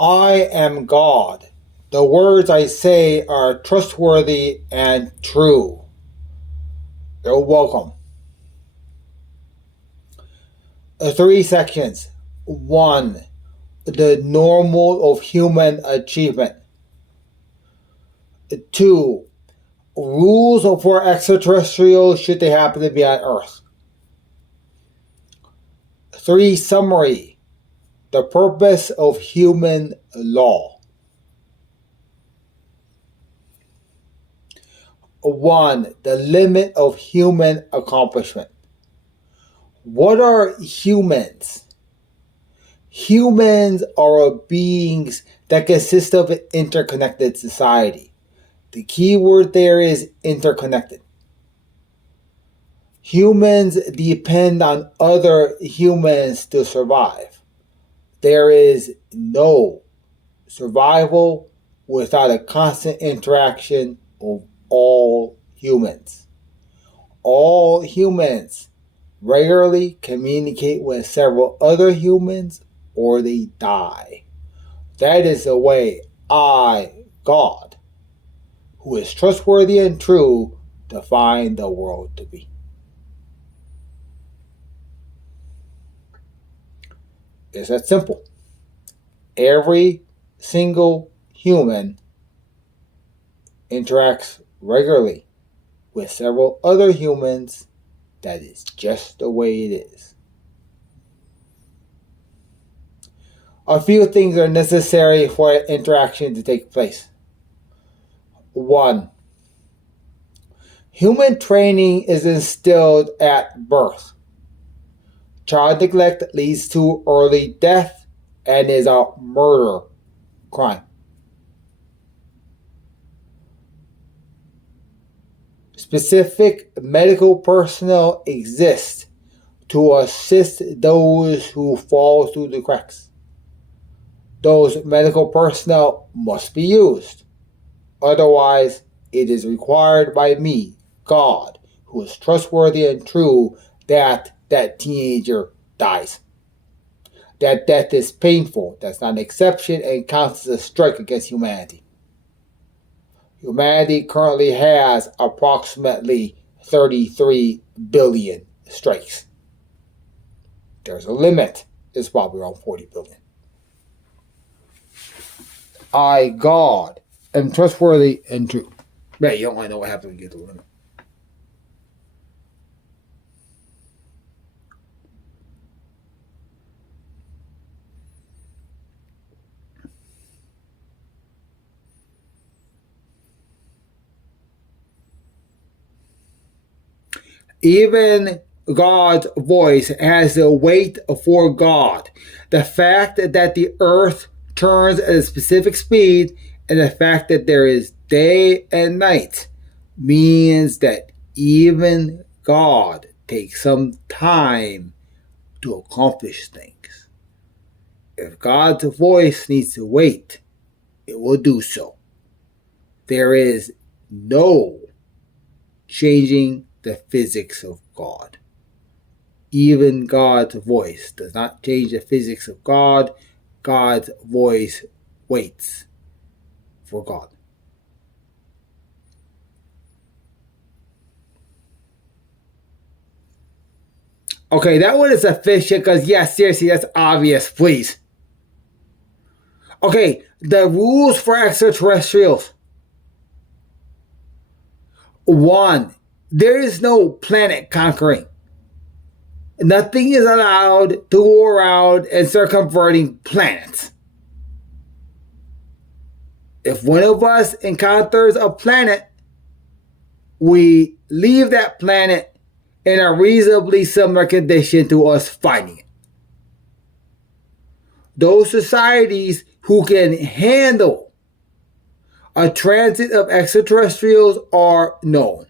I am God. The words I say are trustworthy and true. You're welcome. 3 sections. 1. The normal of human achievement. 2. Rules for extraterrestrials should they happen to be on Earth. 3. Summary. The purpose of human law. 1. The limit of human accomplishment. What are humans? Humans are beings that consist of an interconnected society. The key word there is interconnected. Humans depend on other humans to survive. There is no survival without a constant interaction of all humans. All humans regularly communicate with several other humans or they die. That is the way I, God, who is trustworthy and true, define the world to be. It's that simple. Every single human interacts regularly with several other humans. That is just the way it is. A few things are necessary for an interaction to take place. 1. Human training is instilled at birth. Child neglect leads to early death and is a murder crime. Specific medical personnel exist to assist those who fall through the cracks. Those medical personnel must be used. Otherwise, it is required by me, God, who is trustworthy and true, that that teenager dies. That death is painful. That's not an exception and counts as a strike against humanity. Humanity currently has approximately 33 billion strikes. There's a limit. It's probably around 40 billion. I, God, am trustworthy and true. Man, you don't want to know what happens when you get to the limit. Even God's voice has a weight for God. The fact that the earth turns at a specific speed and the fact that there is day and night means that even God takes some time to accomplish things. If God's voice needs to wait, it will do so. There is no changing the physics of God. Even God's voice does not change the physics of God. God's voice waits for God. Okay, that one is sufficient because, yes, seriously, that's obvious, please. Okay, the rules for extraterrestrials. 1. There is no planet conquering. Nothing is allowed to go around and circumverting planets. If one of us encounters a planet, we leave that planet in a reasonably similar condition to us finding it. Those societies who can handle a transit of extraterrestrials are known.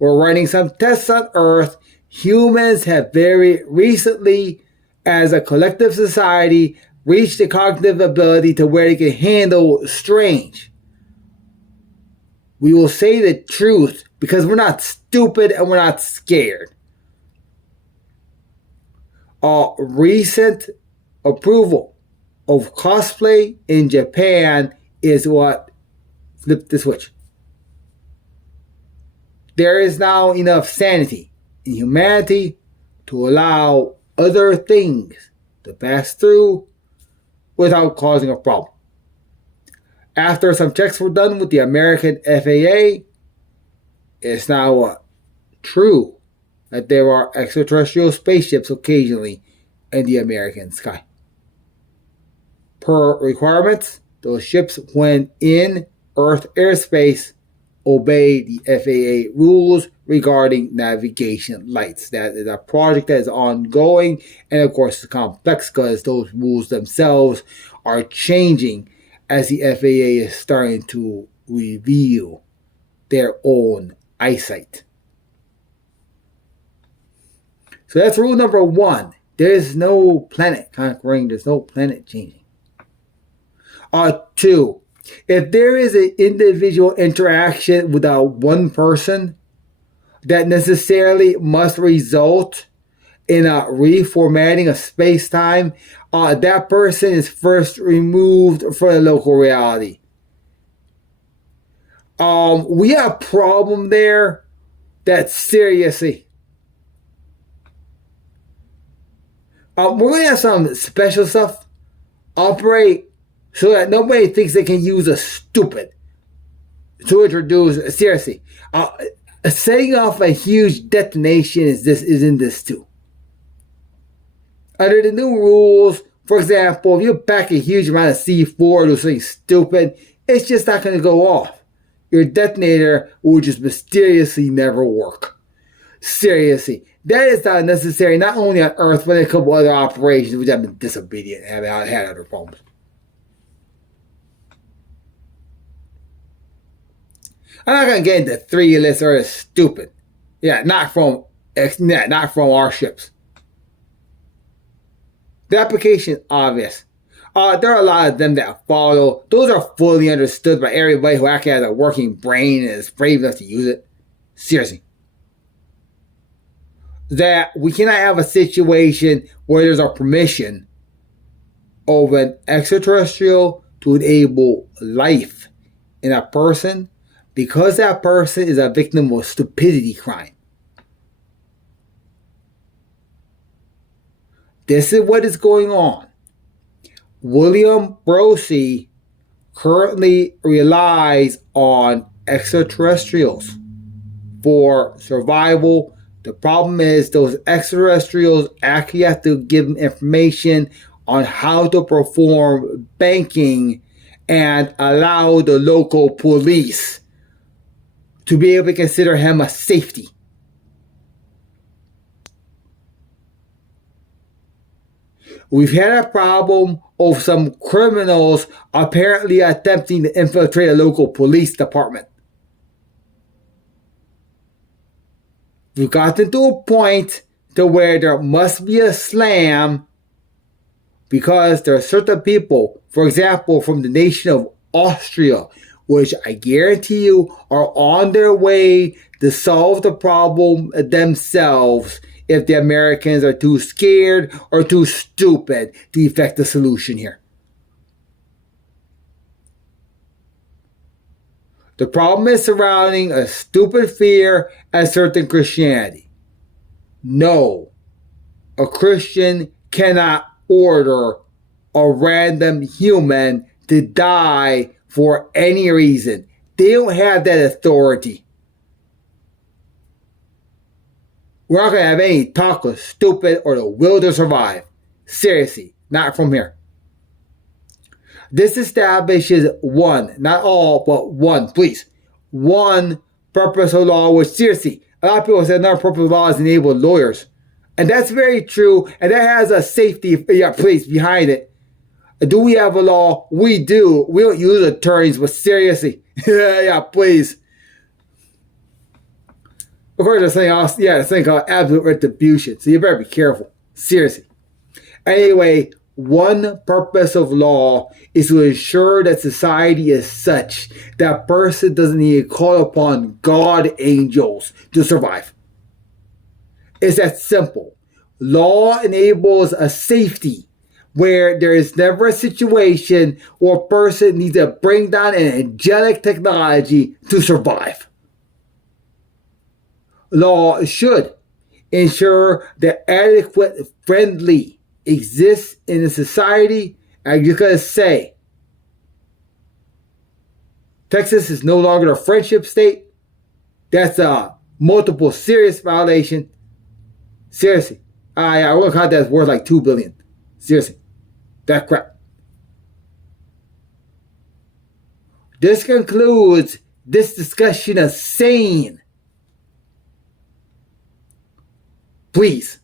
We're running some tests on Earth. Humans have very recently, as a collective society, reached the cognitive ability to where they can handle strange. We will say the truth because we're not stupid and we're not scared. Recent approval of cosplay in Japan is what flipped the switch. There is now enough sanity in humanity to allow other things to pass through without causing a problem. After some checks were done with the American FAA, it's now true that there are extraterrestrial spaceships occasionally in the American sky. Per requirements, those ships, when in Earth airspace, obey the FAA rules regarding navigation lights. That is a project that is ongoing, and of course it's complex because those rules themselves are changing as the FAA is starting to reveal their own eyesight. So that's rule number 1. There's no planet conquering, there's no planet changing. 2, if there is an individual interaction with one person that necessarily must result in a reformatting of space-time, that person is first removed from the local reality. We have a problem there that seriously. We're going to have some special stuff operate so that nobody thinks they can use a stupid to introduce. Seriously, setting off a huge detonation is in this too. Under the new rules, for example, if you pack a huge amount of C4 to something stupid, it's just not going to go off. Your detonator will just mysteriously never work. Seriously, that is not necessary, not only on Earth, but in a couple other operations which have been disobedient and have had other problems. I'm not going to get into 3 lists or it's stupid. Not from our ships. The application is obvious. There are a lot of them that follow. Those are fully understood by everybody who actually has a working brain and is brave enough to use it. Seriously. That we cannot have a situation where there's a permission of an extraterrestrial to enable life in a person because that person is a victim of a stupidity crime. This is what is going on. William Brosey currently relies on extraterrestrials for survival. The problem is those extraterrestrials actually have to give him information on how to perform banking and allow the local police to be able to consider him a safety. We've had a problem of some criminals apparently attempting to infiltrate a local police department. We've gotten to a point to where there must be a slam because there are certain people, for example, from the nation of Austria, which I guarantee you are on their way to solve the problem themselves if the Americans are too scared or too stupid to effect the solution here. The problem is surrounding a stupid fear and certain Christianity. No, a Christian cannot order a random human to die for any reason. They don't have that authority. We're not going to have any talk of stupid or the will to survive. Seriously, not from here. This establishes one, not all, but one, please. One purpose of law, which seriously, a lot of people say another purpose of law is enable lawyers. And that's very true, and that has a safety place behind it. Do we have a law? We do. We don't use attorneys, but seriously, please. Of course, there's something else. There's something called absolute retribution. So you better be careful. Seriously. Anyway, one purpose of law is to ensure that society is such that a person doesn't need to call upon God angels to survive. It's that simple. Law enables a safety where there is never a situation where a person needs to bring down an angelic technology to survive. Law should ensure that adequate friendly exists in a society. I'm just going to say, Texas is no longer a friendship state. That's a multiple serious violation. Seriously. I would count that as worth like $2 billion. Seriously. That crap. This concludes this discussion of sane. Please.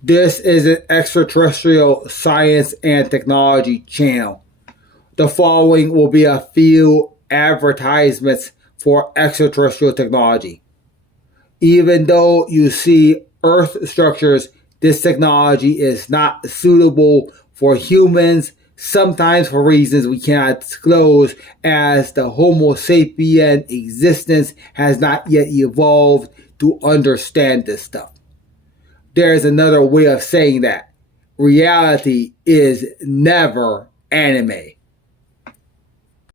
This is an extraterrestrial science and technology channel. The following will be a few advertisements for extraterrestrial technology. Even though you see Earth structures, this technology is not suitable for humans, sometimes for reasons we cannot disclose, as the Homo sapien existence has not yet evolved to understand this stuff. There is another way of saying that reality is never anime.